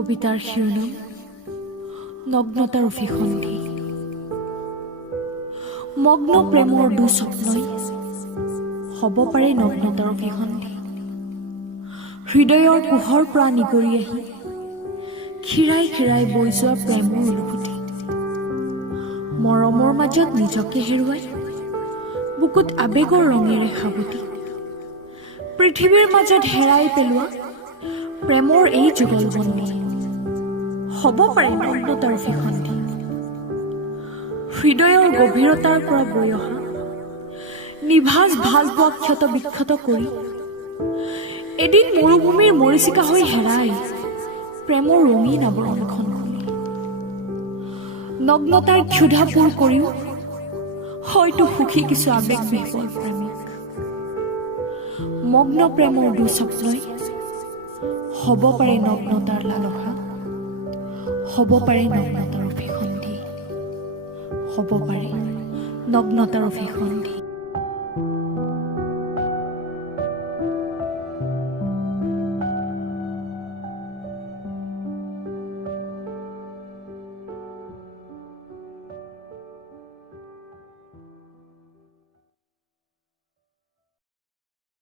কবিতাৰ শিৰোনাম নগ্নতাৰ অভিসন্ধি। মগ্ন প্ৰেমৰ দুস্বপ্নই হ'ব পাৰে নগ্নতাৰ অভিসন্ধি। হৃদয়ৰ পোহৰ পৰা নিগৰি আহি খিৰাই খিৰাই বৈ যোৱা প্ৰেমৰ অনুভূতি। মৰমৰ মাজত নিজকে হেৰুৱাই বুকুত আবেগৰ ৰঙেৰে সাৱটি। পৃথিৱীৰ মাজত হেৰাই পেলোৱা প্ৰেমৰ এই যুগলবন্দী হ'ব পাৰে নগ্নতাৰ অভিসন্ধি। হৃদয়ৰ গভীৰতাৰ পৰা বৈ অহা নিভাঁজ ভালপোৱা ক্ষত বিক্ষত কৰি এদিন মৰুভূমিৰ মৰীচিকা হৈ হেৰাই প্ৰেমৰ ৰঙীন আৱৰণখন খুলি। নগ্নতাৰ ক্ষুধা পূৰ কৰিও হয়তো সুখী কিছু আবেগ বিহ্বল প্ৰেমিক। মগ্ন প্ৰেমৰ দুস্বপ্নই হ'ব পাৰে নগ্নতাৰ লালসা, হ'ব পাৰে নগ্নতাৰ অভিসন্ধি, হ'ব পাৰে নগ্নতাৰ অভিসন্ধি।